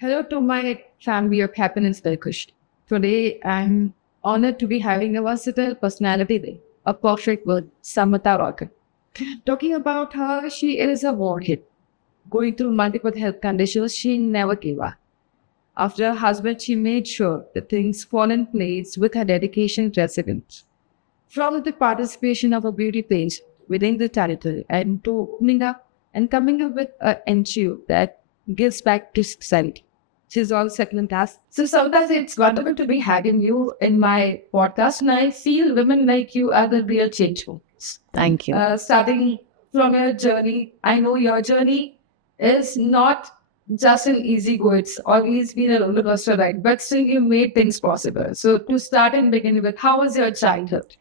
Hello to my family of happiness, Khooshi. Today, I'm honored to be having a versatile personality day, a perfect word, Samata Rocket. Talking about her, she is a warhead. Going through multiple health conditions, she never gave up. After her husband, she made sure that things fall in place with her dedication and resilience. From the participation of a beauty page within the territory and to opening up and coming up with an NGO that gives back to society. She's all second class. So sometimes it's wonderful to be having you in my podcast, and I feel women like you are the real change makers. Thank you. Starting from your journey, I know your journey is not just an easy go. It's always been a roller coaster ride, but still you made things possible. So to start and begin with, how was your childhood?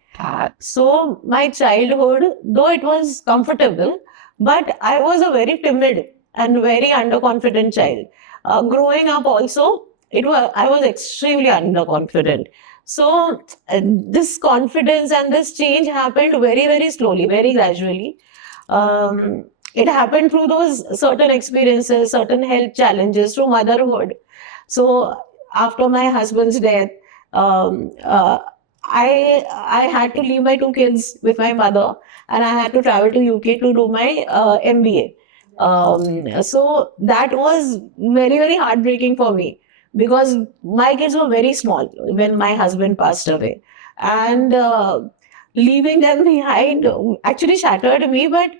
So my childhood, though it was comfortable, but I was a very timid and very underconfident child. Growing up also, I was extremely underconfident. So this confidence and this change happened very slowly, very gradually. It happened through those certain experiences, certain health challenges, through motherhood. So after my husband's death, um, uh, I had to leave my two kids with my mother, and I had to travel to UK to do my MBA. So that was very heartbreaking for me because my kids were very small when my husband passed away, and leaving them behind actually shattered me. But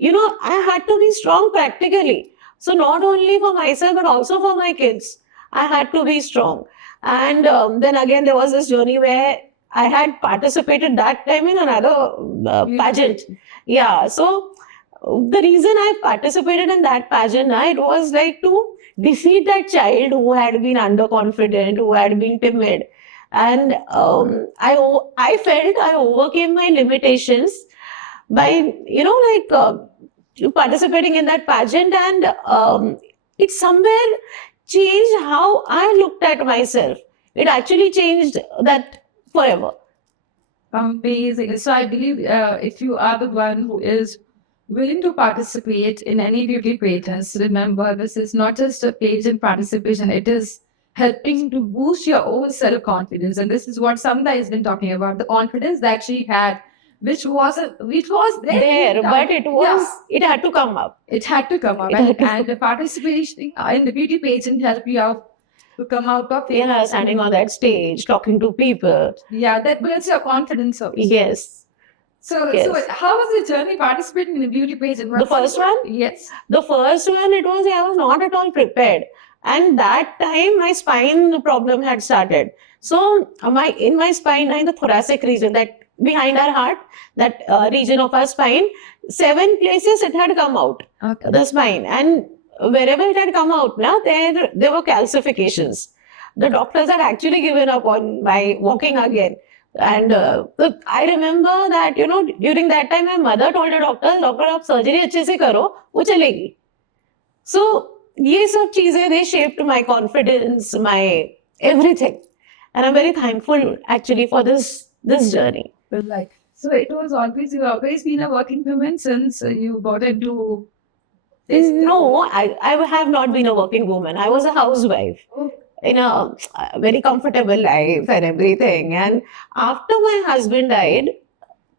I had to be strong practically. So not only for myself but also for my kids, I had to be strong. And then again, there was this journey where I had participated that time in another pageant. Yeah, so the reason I participated in that pageant, it was like to defeat that child who had been underconfident, who had been timid. And I felt I overcame my limitations by, participating in that pageant. And it somewhere changed how I looked at myself. It actually changed that forever. Amazing. So I believe if you are the one who is willing to participate in any beauty pageants, remember this is not just a pageant participation, it is helping to boost your own self-confidence. And this is what Samda has been talking about, the confidence that she had, which was there, But it had to come up. It had to come up. And the participation in the beauty pageant helped you out to come out of it. Yeah, standing on that stage, talking to people. Yeah, that builds your confidence up. Yes. So, Yes. so how was the journey participating in the beauty pageant? The first one? Yes. The first one, I was not at all prepared. And that time, my spine problem had started. So, in my spine, in the thoracic region, that behind our heart, that region of our spine, 7 places it had come out, Okay. the spine. And wherever it had come out, there were calcifications. The doctors had actually given up on my walking again. And I remember that, during that time, my mother told the doctor, आप surgery अच्छे से करो, वो चलेगी. So, ये सब चीजें, they shaped my confidence, my everything. And I'm very thankful actually for this journey. So you've always been a working woman since you got into this? No, I have not been a working woman. I was a housewife in a very comfortable life and everything. And after my husband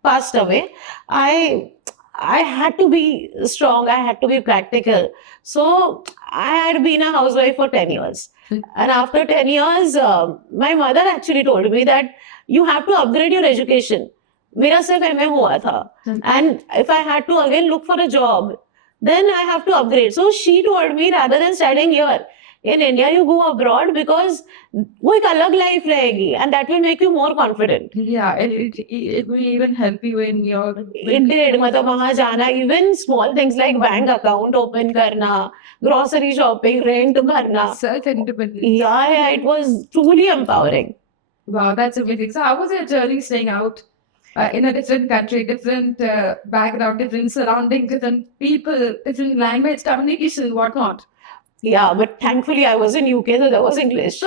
passed away, I had to be strong. I had to be practical. So I had been a housewife for 10 years. And after 10 years, my mother actually told me that you have to upgrade your education. मेरा सिर्फ MA हुआ था. And if I had to again look for a job, then I have to upgrade. So she told me, rather than studying here in India, you go abroad because वो एक अलग life रहेगी, and that will make you more confident. Yeah, it will even help you in your... It did. मतलब वहाँ जाना, even small things like bank account open करना, grocery shopping, rent भरना. Self-independence. Yeah, it was truly empowering. Wow, that's amazing. So how was your journey staying out in a different country, different background, different surrounding, different people, different language, communication, whatnot? Yeah, but thankfully I was in UK, so there was English.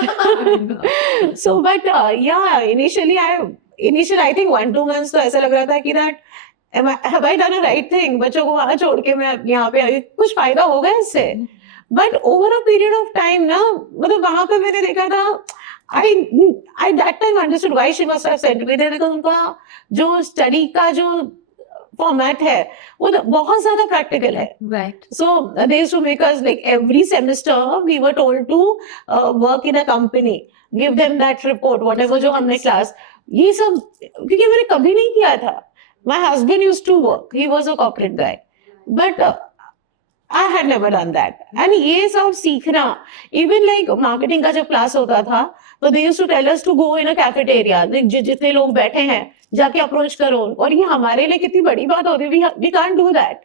So, but initially I think 1-2 months तो ऐसा लग रहा था कि that have I done a right thing? बच्चों को वहाँ छोड़ के मैं यहाँ पे आई, कुछ फायदा होगा इससे? But over a period of time ना, मतलब वहां पे मैंने देखा था, I that time understood why she must have sent me there, because उनका जो स्टडी का जो फॉर्मेट है वो बहुत ज्यादा प्रैक्टिकल है. Right. So they used to make us, like, every semester we were told to work in a company, give them that report, whatever जो हमने class, ये सब क्योंकि मैंने कभी नहीं किया था. My husband used to work, he was a corporate guy, but I had never done that. And ये सब सीखना, even like marketing का जब class होता था, तो they used to tell us to go in a cafeteria, जितने लोग बैठे हैं जाके अप्रोच करो, और ये हमारे लिए कितनी बड़ी बात होती है. We can't do that.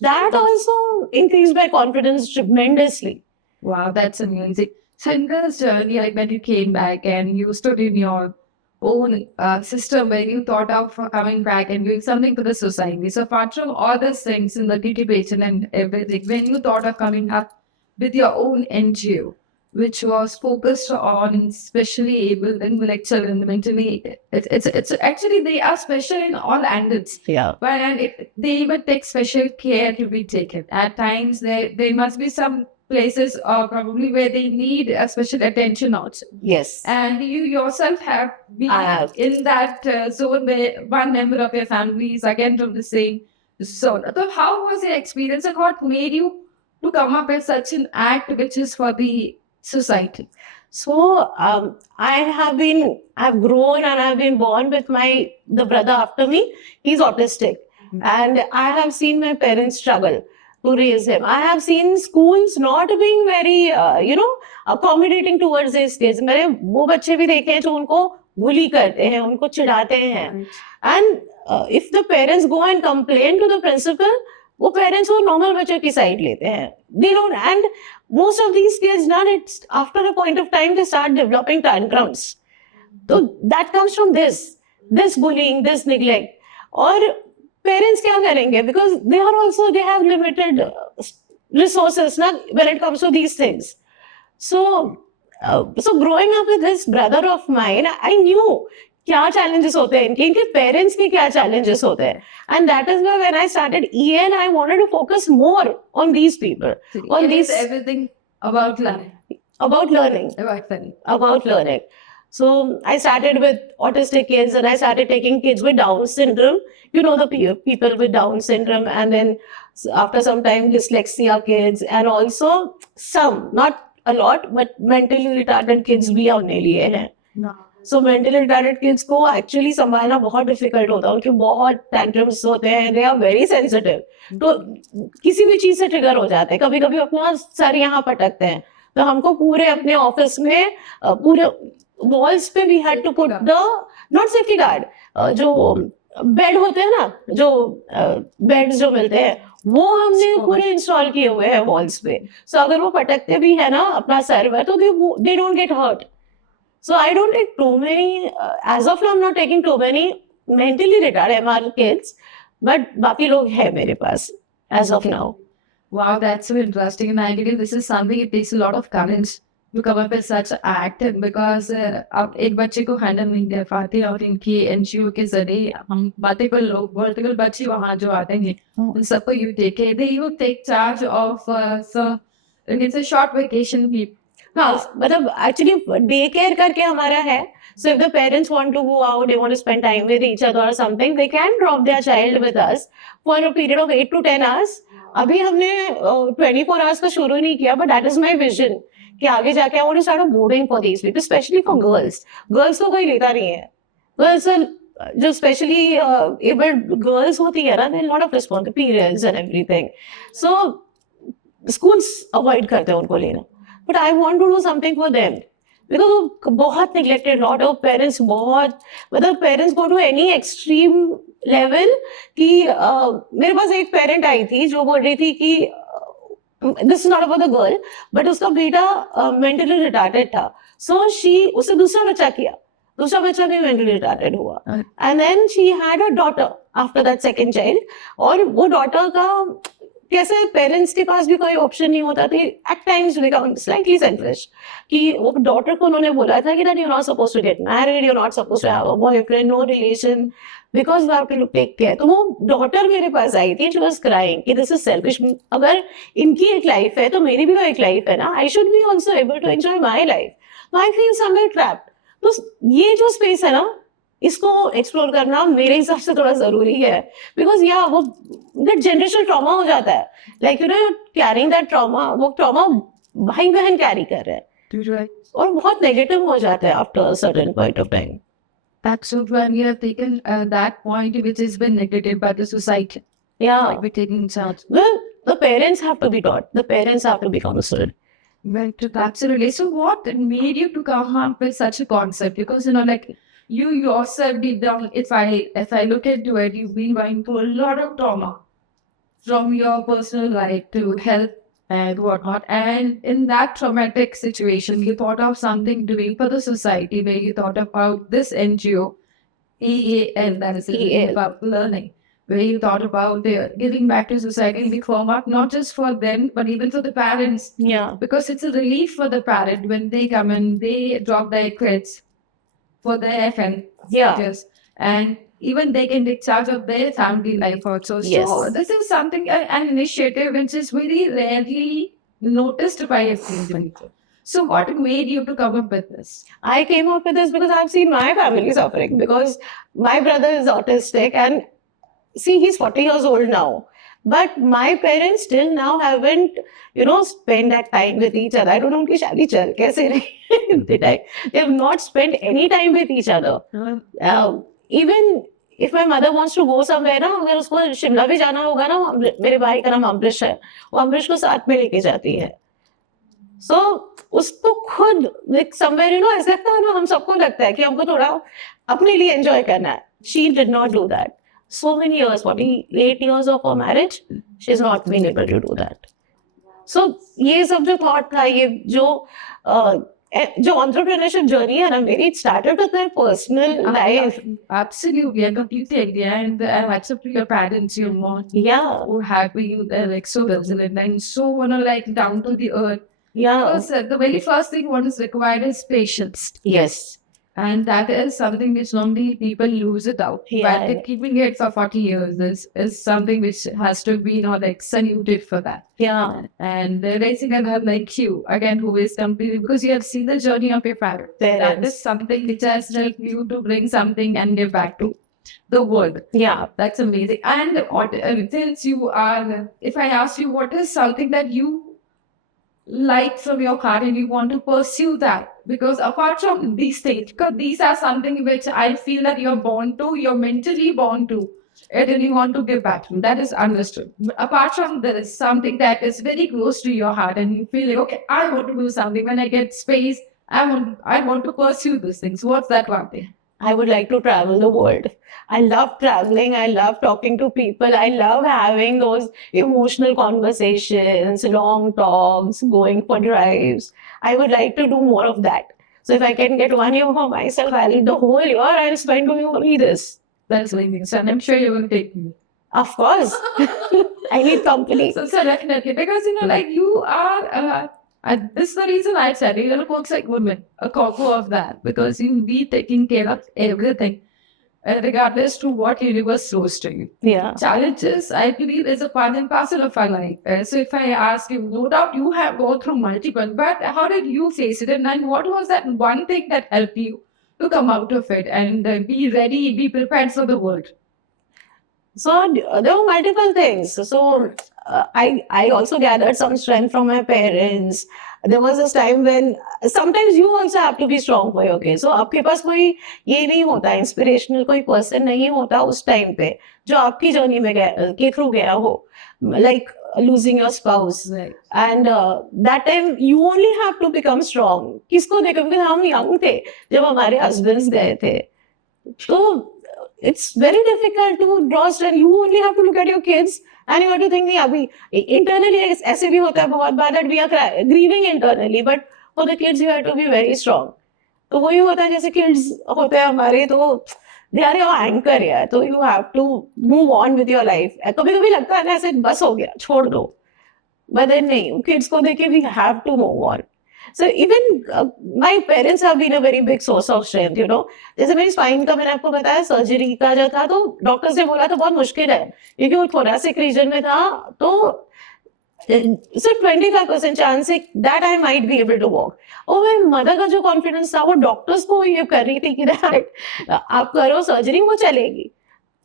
That also increased my confidence tremendously. Wow, that's amazing. So in this journey, like when you came back and you stood in your own system where you thought of coming back and doing something for the society. So apart from all these things in the litigation and everything, when you thought of coming up with your own NGO, which was focused on especially able intellectual and mentally, it's actually they are special in all angles. Yeah. But they even take special care to be taken. At times, there must be some places probably where they need a special attention also. Yes. And you yourself have been in that zone where one member of your family is again from the same zone. So how was your experience and what made you to come up with such an act which is for the society? So I've grown and I've been born with the brother after me. He's autistic. And I have seen my parents struggle to raise him. I have seen schools not being very, accommodating towards these kids. मैंने वो बच्चे भी देखे हैं जो उनको bully करते हैं, उनको चिढ़ाते हैं. And if the parents go and complain to the principal, वो parents वो normal बच्चों की side लेते हैं. They don't, and most of these kids now, it's after a point of time they start developing tantrums. So that comes from this bullying, this neglect. और parents क्या करेंगे? Because they have limited resources ना when it comes to these things. So growing up with this brother of mine, I knew क्या challenges होते हैं इनके parents के क्या challenges होते हैं. And that is why when I started EAL, I wanted to focus more on these people. On these everything about learning. About learning. About learning. So I started with autistic kids and I started taking kids with Down syndrome. You know, the people with Down syndrome, and then after some time dyslexia kids, and also some, not a lot, but mentally retarded kids भी हमने लिए हैं. So mentally retarded kids को actually संभालना बहुत difficult होता है. उनके बहुत tantrums होते हैं. They are very sensitive. तो किसी भी चीज से trigger हो जाते हैं. कभी कभी अपना सर यहाँ पटकते हैं. तो हमको पूरे अपने ऑफिस में पूरे walls पे we had to put the not safety guard, जो बेड होते हैं ना, जो बेड्स जो मिलते हैं, वो हमने पूरे इंस्टॉल किए हुए हैं वॉल्स पे. सो अगर वो पटकते भी है ना अपना सर में, तो they don't get hurt. So I don't take too many, as of now I'm not taking too many mentally retarded MR kids, but बाकी लोग हैं मेरे पास as of now. Wow, that's so interesting. And I believe this is something it takes a lot of courage to come up with such an act, because आप एक बच्चे को handle नहीं कर पाते, और इनकी NGO के जरिए हम multiple बच्चे वहाँ जो आते हैं उन सबको you take care. They you take charge of so it's a short vacation week. हाँ, मतलब actually day care करके हमारा है. So if the parents want to go out, they want to spend time with each other or something, they can drop their child with us for a period of 8 to 10 hours. अभी हमने 24 hours का शुरू नहीं किया, but that is my vision कि आगे जाके I want to start a boarding for these people, especially for girls. Girls को कोई लेता नहीं है. Girls जो especially able girls होती है ना, there are a lot of responsibility, periods and everything. So schools avoid करते हैं उनको लेना. But I want to do something for them. Because बहुत neglected, lot of parents बहुत, मतलब parents go to any extreme level कि मेरे पास एक parent आई थी जो बोल रही थी कि this is not about the girl, but उसका बेटा mentally retarded था. So उससे दूसरा बच्चा किया, दूसरा बच्चा भी mentally retarded हुआ. And then she had a daughter after that second child, और वो daughter का कैसे पेरेंट्स के पास भी कोई ऑप्शन नहीं होता था, at times become slightly selfish, कि वो डॉटर को उन्होंने बोला था कि that you not suppose to get married, you not suppose to have a boyfriend, no relation, because you have to take care. तो वो डॉटर मेरे पास आई थी, शी वाज क्राइंग कि दिस इज सेल्फिश. अगर इनकी एक लाइफ है तो मेरी भी तो एक लाइफ है ना, I should be also able to enjoy my life. तो आई फील समवेयर ट्रैप्ड. तो ये जो स्पेस है ना, इसको एक्सप्लोर करना मेरे हिसाब से थोड़ा जरूरी है, बिकॉज या वो दैट जनरेशनल ट्रॉमा हो जाता है, like you know carrying that trauma, वो ट्रॉमा भाई बहन कैरी कर रहे हैं और बहुत नेगेटिव हो जाता है after certain point of time. That's so when you have taken that point which has been negated by the society. Yeah, Like we're taking charge. well, the parents have to be taught, the parents have to be counseled. Right, absolutely. So what made you to come up with such a concept? Because like you yourself deep down, if I look into it, you've been going through a lot of trauma from your personal life to health and whatnot. And in that traumatic situation, you thought of something doing for the society where you thought about this NGO, EAL, that is EAL. about learning, where you thought about giving back to society and reform up, not just for them, but even for the parents. Yeah. Because it's a relief for the parent when they come and they drop their kids for their health. Yeah. Yes. And even they can take charge of their family life also. Yes. So this is something, an initiative which is very rarely noticed by a people. So what made you to come up with this? I came up with this because I've seen my family suffering, because my brother is autistic and see, he's 40 years old now. But my parents still now haven't, spent that time with each other. I don't know उनकी शादी चल कैसे रही. They have not spent any time with each other. Even if my mother wants to go somewhere ना, अगर उसको शिमला भी जाना होगा ना, मेरे भाई का नाम अमरीश है, वो अमरीश को साथ में लेके जाती है. So उसको खुद like somewhere ऐसा लगता है ना, हम सबको लगता है कि हमको थोड़ा अपने लिए enjoy करना है. She did not do that. So many years, 48 years of her marriage, she's not been able to do that. So ये सब जो thought था, ये जो entrepreneurship journey है ना मेरी, it started with my personal life. Absolutely, I completely agree. And accept your parents, your mom, who happy you, they're like so resilient and so like down to the earth. Yeah. Because the very first thing what is required is patience. Yes. And that is something which normally people lose it out. Yeah. But keeping it for 40 years is something which has to be like saluted for that. Yeah. And raising a girl like you, again, who is completely, because you have seen the journey of your parents. That is something which has helped you to bring something and give back to the world. Yeah. That's amazing. And since you are, if I ask you, what is something that you like from your heart and you want to pursue that? Because apart from these things, because these are something which I feel that you're born to, you're mentally born to, and then you want to give back to. That is understood. Apart from this, something that is very close to your heart and you feel like, okay, I want to do something. When I get space, I want to pursue these things. What's that one thing? I would like to travel the world. I love traveling. I love talking to people. I love having those emotional conversations, long talks, going for drives. I would like to do more of that. So if I can get 1 year for myself, I'll the whole year I'll spend doing only this. That's amazing. So I'm sure you will take me. Of course. I need company. So definitely. Because, like you are... this is the reason I said you're a perfect woman, a combo of that, because you'll be taking care of everything, regardless to what universe throws to you. Yeah. Challenges, I believe, is a part and parcel of our life. So if I ask you, no doubt you have gone through multiple, but how did you face it? And what was that one thing that helped you to come out of it and be ready, be prepared for the world? So there were multiple things. So I also gathered some strength from my parents. There was this time when sometimes you also have to be strong for your kids. So आपके पास कोई ये नहीं होता, inspirational कोई person नहीं होता उस time पे जो आपकी journey में के through गया हो, like losing your spouse. Right. And that time you only have to become strong. किसको देखो, क्योंकि हम young थे जब हमारे husbands गए थे. So it's very difficult to draw strength. You only have to look at your kids and you have to think, अभी internally ऐसे भी होता है बहुत बार that we are grieving internally, but for the kids you have to be very strong. तो वही होता है जैसे kids होते हैं हमारे, तो they are your anchor, yeah. So you have to move on with your life. कभी-कभी लगता है ना ऐसे बस हो गया, छोड़ दो. But then नहीं, kids को देखे we have to move on. So even my parents have been a very big source of strength, you know. जैसे मेरी स्पाइन का मैंने आपको बताया सर्जरी का जो था तो डॉक्टर्स ने बोला तो बहुत मुश्किल है क्योंकि वो थोरेसिक रीजन में था तो सिर्फ 25% चांस है that I might be able to walk. और मेरी मदर का जो कॉन्फिडेंस था वो डॉक्टर्स को ये कर रही थी कि आप करो सर्जरी वो चलेगी.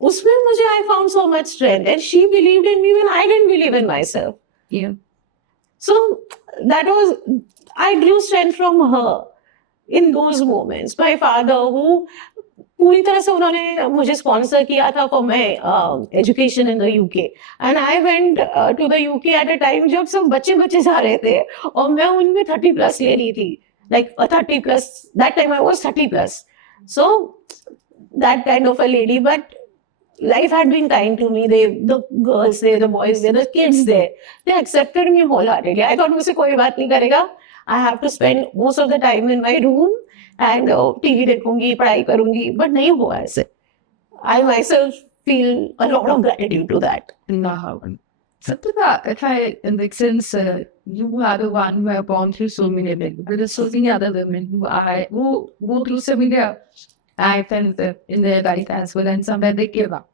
उसमें मुझे I found so much strength and she believed in me when I didn't believe in my self. Yeah. So that was, I drew strength from her in those moments. My father, who पूरी तरह से उन्होंने मुझे sponsor किया था for my education in the UK and I went to the UK at a time जब सब बच्चे जा रहे थे और मैं उनमें 30+ ले रही थी like 30+. That time I was 30+. So that kind of a lady but life had been kind to me. The girls there, the boys there, the kids there, they accepted me wholeheartedly. I thought मुझसे कोई बात नहीं करेगा. I have to spend most of the time in my room and TV देखूंगी, पढ़ाई करूंगी, but नहीं हुआ ऐसे. I myself feel a lot of gratitude to that. No. Samata, if I, in the sense, you are the one who have gone through so many things. There are so many other women who go through similar times in their life as well, and somewhere they give up.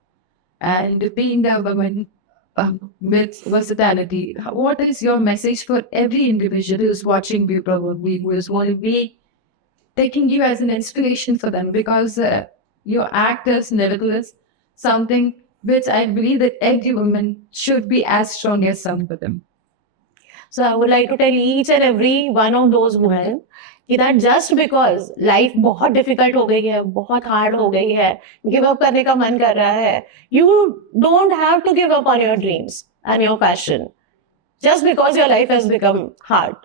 And being a woman with versatility, what is your message for every individual who is watching you probably, who is want to be taking you as an inspiration for them? Because your act is nevertheless something which I believe that every woman should be as strong as some of them. So I would like to tell each and every one of those women that just because life बहुत difficult हो गई है, बहुत hard हो गई है, give up करने का मन कर रहा है, you don't have to give up on your dreams and your passion just because your life has become hard.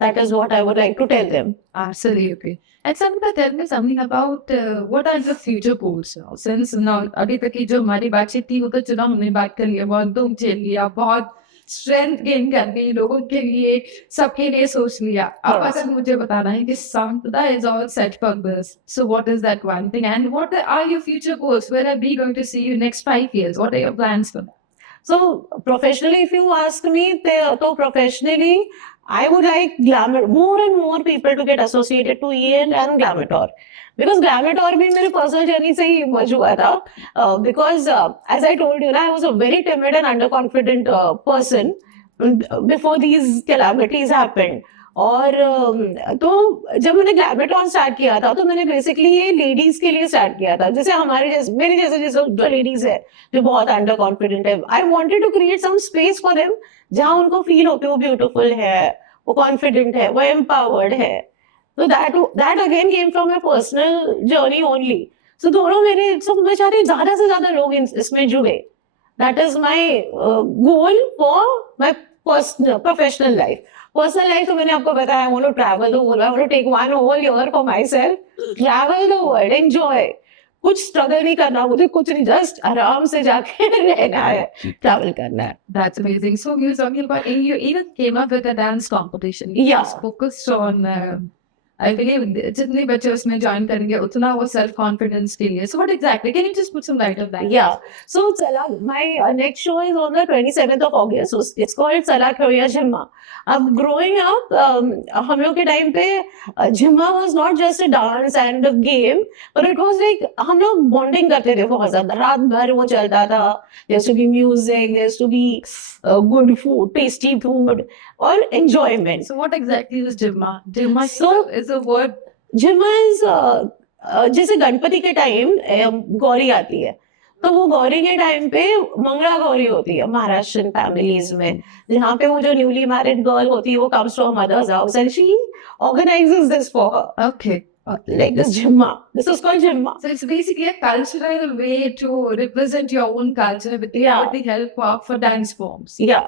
That is what I would like to tell them. Absolutely. And Samata, tell me something about what are the future goals now? Since now अभी तक की जो हमारी बातचीत थी वो तो चलो हमने बात कर लिया, बहुत दुख झेल लिया, बहुत स्ट्रेंथ गेन कर ली, लोगों के लिए सबके लिए सोच लिया. अब अगर मुझे बताना है कि Samata is all set for this. So what is that one thing? And what are your future goals? Where are we going to see you next 5 years? What are your plans for that? So professionally, if you ask me, so professionally, I would like more and more people to get associated to EAL and Glamator. Because Glamator भी मेरे personal journey से ही emerge हुआ था. Because as I told you, I was a very timid and underconfident person before these calamities happened. और तो जब मैंने ग्लैमेटॉन start किया था तो मैंने बेसिकली ये लेडीज के लिए स्टार्ट किया था. जैसे हमारे जैसे मेरे जैसे जो लेडीज है जो बहुत अंडर कॉन्फिडेंट है, I wanted to create some space for them जहां उनको फील हो कि वो ब्यूटीफुल है, वो कॉन्फिडेंट है, वो एम्पावर्ड है. तो that again came from my personal journey only. So दोनों मेरे मैं चाहती हूँ ज्यादा से ज्यादा लोग इसमें जुड़े. That is my goal for my professional life. Personal life तो मैंने आपको बताया, I want to travel the world. I want to take 1 whole year for myself. Travel the world, enjoy. कुछ struggle नहीं करना मुझे, कुछ नहीं, just आराम से जाके रहना है, travel करना है. That's amazing. So you were talking about, and you even came up with a dance competition. Yeah. It's focused on, I believe, जितने बच्चे उसमें join करेंगे उतना वो self confidence के लिए. So what exactly? Can you just put some light on that? Yeah. So my next show is on the 27th of August. So it's called Chala Khoya Jimma. Growing up, हम लोग के time पे Jimma was not just a dance and a game, but it was like हम लोग bonding करते थे बहुत ज़्यादा. रात भर वो चलता था. There used to be music, there used to be good food, tasty food, or enjoyment. So what exactly is Jimma? Jimma is a word. Jimma is जैसे गणपति के टाइम गौरी आती है तो वो गौरी के टाइम पे मंगला गौरी होती है महाराष्ट्रियन फैमिलीज में, जहाँ पे वो जो न्यूली मैरिड गर्ल होती है वो comes from mother's house and she organises this for her. Okay. Like this Jimma. This is called Jimma. So it's basically a cultural way to represent your own culture with the help of dance forms. Yeah.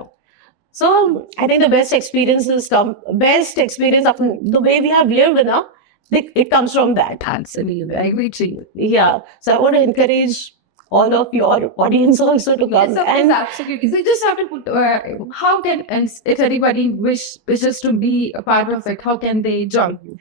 So I think the best experience of the way we have lived, you know, it comes from that. Absolutely. I agree to you. Yeah. So I want to encourage all of your audience also to come. Yes, of course, absolutely. So you just have to put, how can, and if anybody wishes to be a part of it, how can they join you?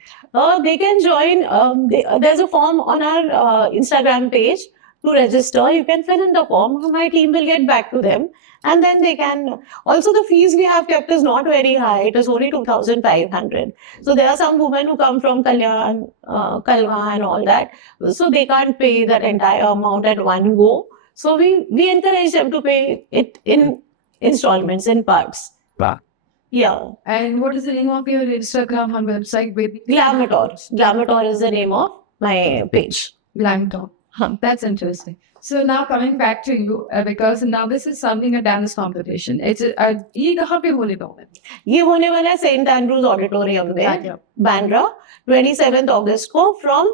They can join. There's a form on our Instagram page to register. You can fill in the form. My team will get back to them. And then they can. Also, the fees we have kept is not very high. It is only 2,500. So there are some women who come from Kalyan, Kalwa and all that. So they can't pay that entire amount at one go. So we encourage them to pay it in installments, in parts. Wow. Yeah. And what is the name of your Instagram and website, baby? Glamator. Glamator is the name of my page. Glamator. That's interesting. So now coming back to you, because now this is something a dance competition. It's ये कहाँ पे होने वाला है? ये होने वाला है सेंट एंड्रूज ऑडिटोरियम में बांद्रा 27th August को from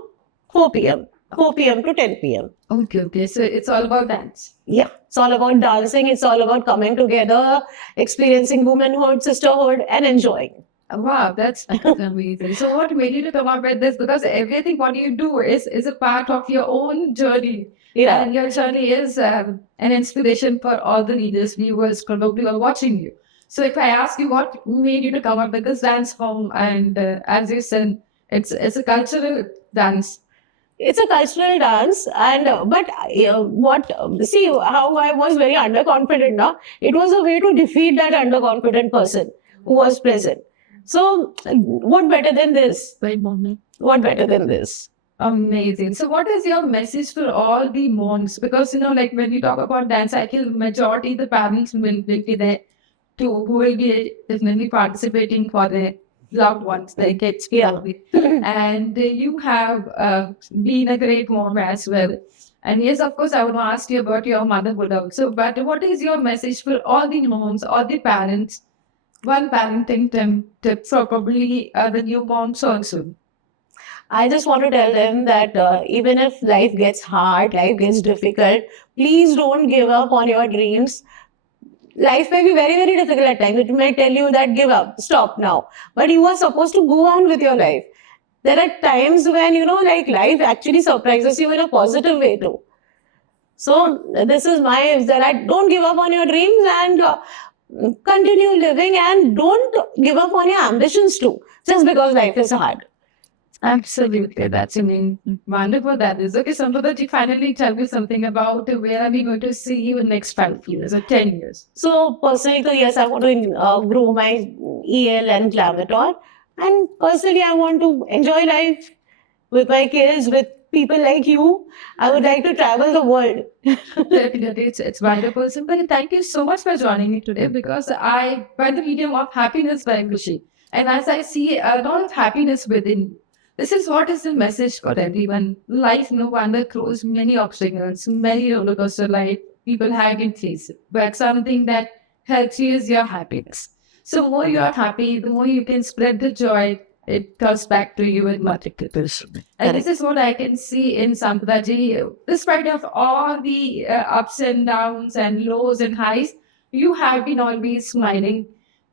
4 p.m. 4 p.m. to 10 p.m. Okay. So it's all about dance. Yeah, it's all about dancing. It's all about coming together, experiencing womanhood, sisterhood, and enjoying. Wow, that's amazing. So what made you to come up with this? Because everything what you do is a part of your own journey. Yeah. And your journey is an inspiration for all the leaders, viewers, probably who are watching you. So if I ask you what made you to come up with this dance form, and as you said, it's a cultural dance. It's a cultural dance, and see how I was very underconfident now. It was a way to defeat that underconfident person who was present. So, what better than this? What better than this? Amazing. So, what is your message for all the moms? Because like when you talk about dance, I feel majority the parents will be there who will be definitely participating for their loved ones, their kids. Yeah. And you have been a great mom as well. And yes, of course, I want to ask you about your motherhood also. But what is your message for all the moms, all the parents? One parenting tip for probably the new moms also. I just want to tell them that even if life gets hard, life gets difficult, please don't give up on your dreams. Life may be very, very difficult at times. It may tell you that give up, stop now. But you are supposed to go on with your life. There are times when, life actually surprises you in a positive way too. So this is my, that I don't give up on your dreams and continue living, and don't give up on your ambitions too, just because life is hard. Absolutely. That's wonderful. That is. Okay, Samata, finally tell me something about where are we going to see you in the next 5 years or 10 years? So personally, yes, I want to grow my EAL and Glamator. And personally, I want to enjoy life with my kids, with people like you. I would like to travel the world. Definitely, it's wonderful. Simple. Thank you so much for joining me today, because I, by the medium of happiness by Khooshi, and as I see a lot of happiness within you, this is what is the message for everyone. Life no wonder throws many obstacles, many roller coaster life people have been facing, but something that helps you is your happiness. So the more you are happy, the more you can spread the joy. It comes back to you in multiples. And this is what I can see in Samata. Despite of all the ups and downs and lows and highs, you have been always smiling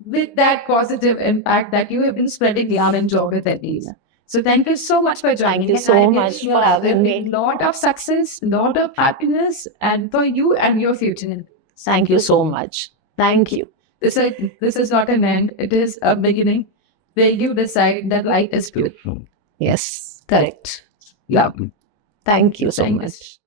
with that positive impact that you have been spreading love and joy with everyone. So thank you so much for joining. Thank you so much for having me. A lot of success, lot of happiness, and for you and your future. Thank you so much. Thank you. This is not an end. It is a beginning where you decide that life is beautiful. Yes, correct. Love. Thank you so much.